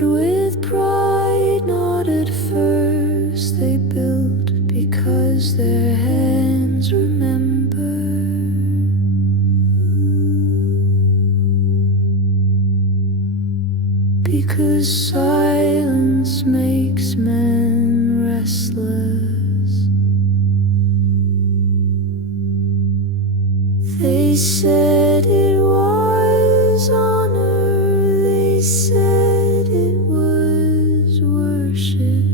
Not with pride, not at first. They built because their hands remember. Because silence makes men restless. They said it was honor, they said it was worship,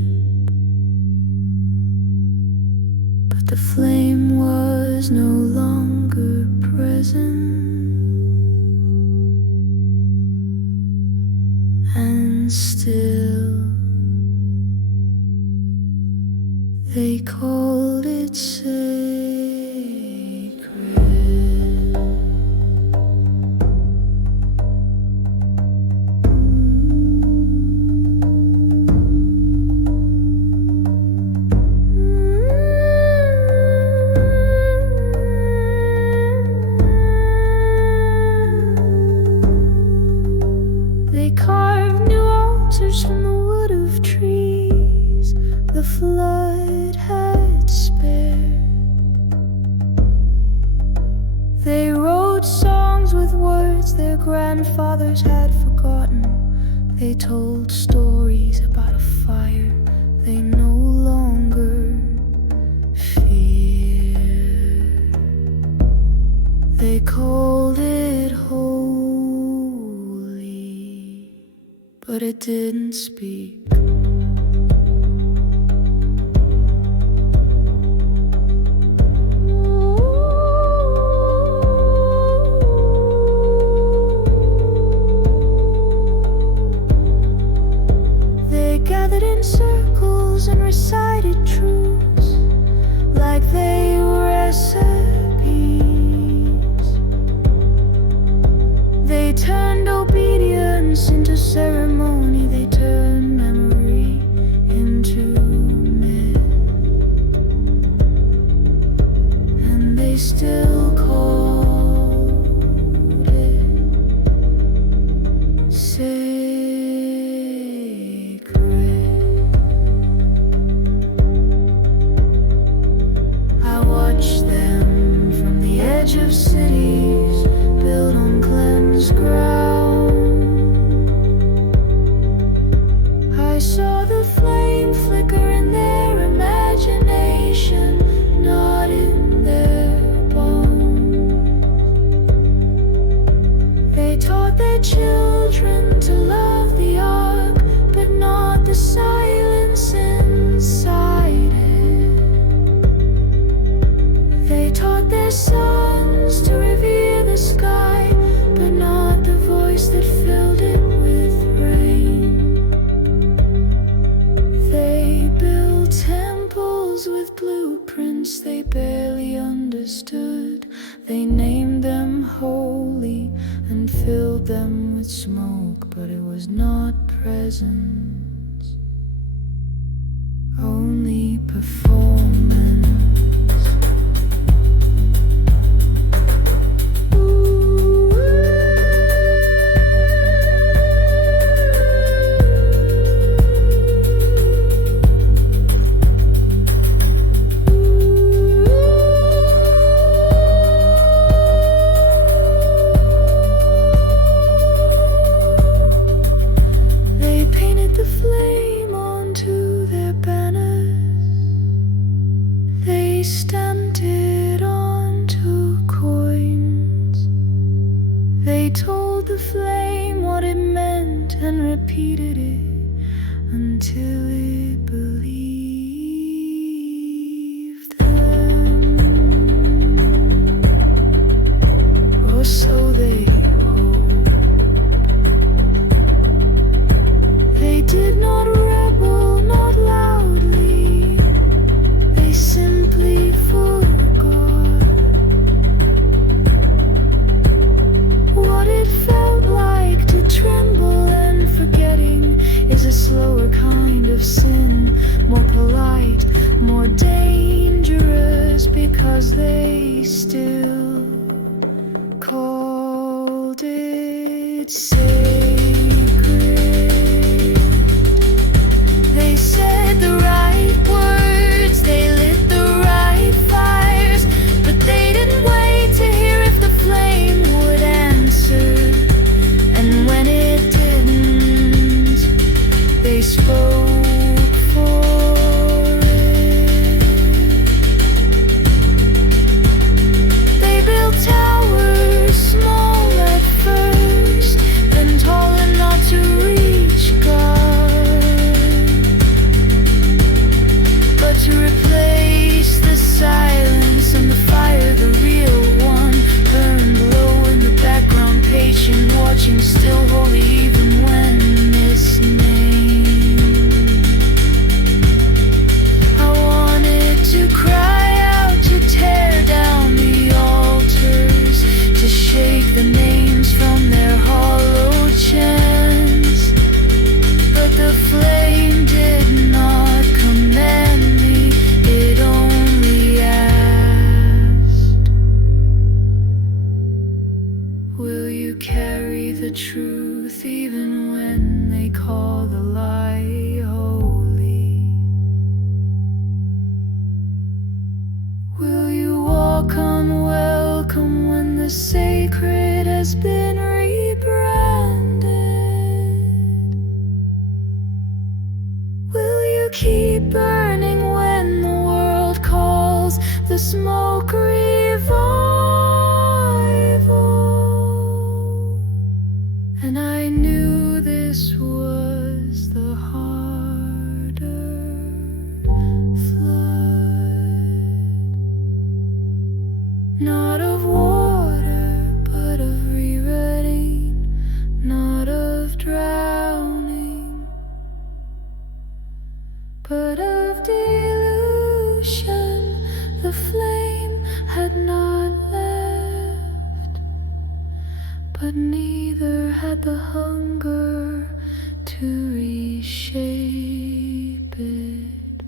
but the flame was no longer present. And still they called it sacred. They carved new altars from the wood of trees the flood had spared. They wrote songs with words their grandfathers had forgotten. They told stories about a fire they no longer fear. They called it holy, but it didn't speak. They gathered in circles and recited truths like they were recipes. They turned obedience into ceremony. They turned memory into myth. And they still called it sacred. I watch them from the edge of cities built on cleansed ground. I saw the flame flicker in their imagination, not in their bones. They taught their children to love the ark, but not the silence inside it. They taught their sons to revere the sky, but not the voice that filled it with rain. They built temples with blueprints they barely understood. They named them holy and filled them with smoke, but it was not presence, only performance. They painted the flame onto their banners. They stamped it onto coins. They told the flame what it meant and repeated it until it believed them. Or so they hoped. They did not rebel, not loudly. They simply forgot what it felt like to tremble, and forgetting is a slower kind of sin, more polite, more dangerous, because they still called it sacred. to keep burning when the world calls, the smoke revival. And I knew this was the harder flood, not of water, but of rewriting, not of drowning, but of delusion. The flame had not left, but neither had the hunger to reshape it.